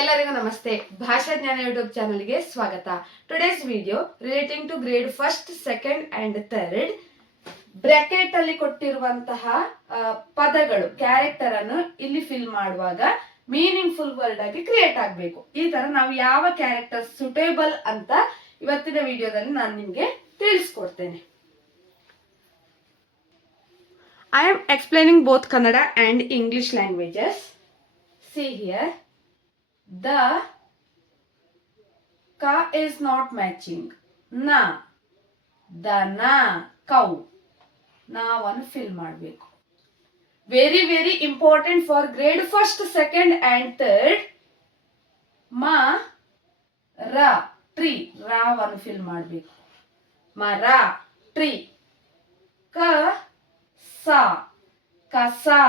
ಎಲ್ಲರಿಗೂ ನಮಸ್ತೆ. ಭಾಷಾ ಜ್ಞಾನ ಯೂಟ್ಯೂಬ್ ಚಾನೆಲ್ಗೆ ಸ್ವಾಗತ. Today's video relating to grade first, second and third. Bracket ಅಲ್ಲಿ ಕೊಟ್ಟಿರುವಂತಹ ಪದಗಳು, ಕ್ಯಾರೆಕ್ಟರ್ ಅನ್ನು ಇಲ್ಲಿ ಫಿಲ್ ಮಾಡುವಾಗ ಮೀನಿಂಗ್ಫುಲ್ ವರ್ಡ್ ಆಗಿ ಕ್ರಿಯೇಟ್ ಆಗಬೇಕು. ಈ ತರ ನಾವು ಯಾವ ಕ್ಯಾರೆಕ್ಟರ್ ಸುಟೇಬಲ್ ಅಂತ ಇವತ್ತಿನ ವಿಡಿಯೋದಲ್ಲಿ ನಾನು ನಿಮಗೆ ತಿಳಿಸ್ಕೊಡ್ತೇನೆ. I am explaining both Kannada and English languages. See here. The ka is not matching. Na. The na. Cow. Na one fill ಮಾಡಬೇಕು. Very very important for grade first, second and third. Ma. Ra. Tree. Ra one fill ಮಾಡಬೇಕು. Mara. Tree. Ka. Sa. Kasa.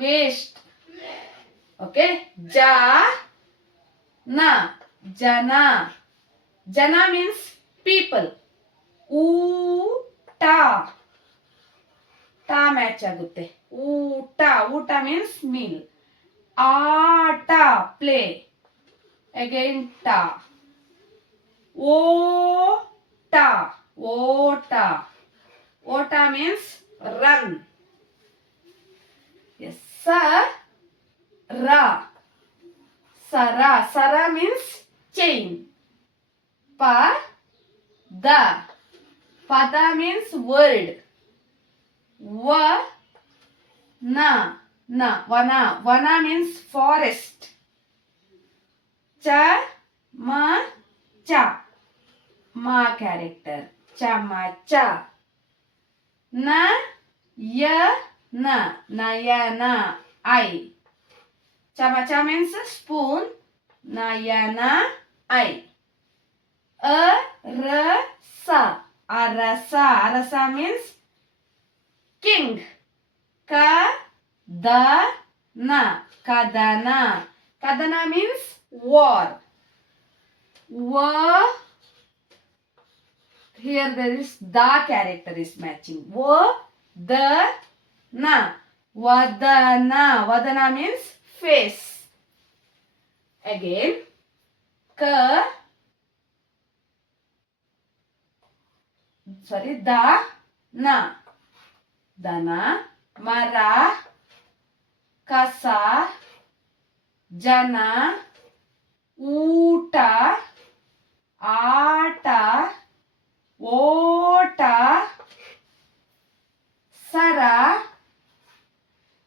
Waste. Okay. Ja. Na. Jana. Jana means people. Uta. Ta match agutte. Uta. Uta means meal. Aata. Play. Again ta. Ota. Ota. Ota means run. Yes. Ra. Sara. Sara means chain. Da. Pada means word. Na. Na. Vana. Vana means forest. Cha. Ma character. Chamacha. Na. Nayana. Eye. Chamacha means spoon. Nayana. Eye. Arasa. Arasa. Arasa means king. Kadana. Kadana. Kadana means war. Here there is the character is matching. Na. Vadana. Vadana means face. Again. Na. Dana. Mara. Kasa. Jana. Uta. Aata. Ota. Sara.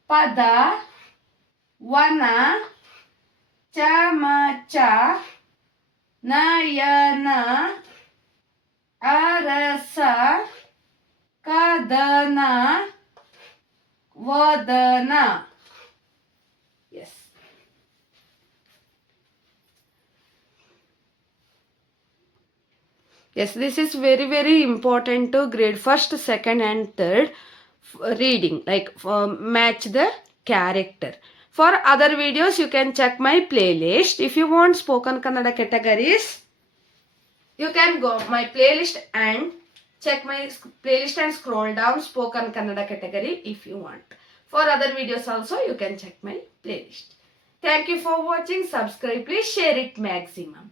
Pada. Vana. Chamacha. Nayana. Arasa. Kadana. Vadana. Yes. Yes, this is very very important to grade first, second and third reading, like match the character. For other videos you can check my playlist. If you want spoken Kannada categories, you can go my playlist and check my playlist and scroll down spoken Kannada category if you want. For other videos also you can check my playlist. Thank you for watching. Subscribe, please share it maximum.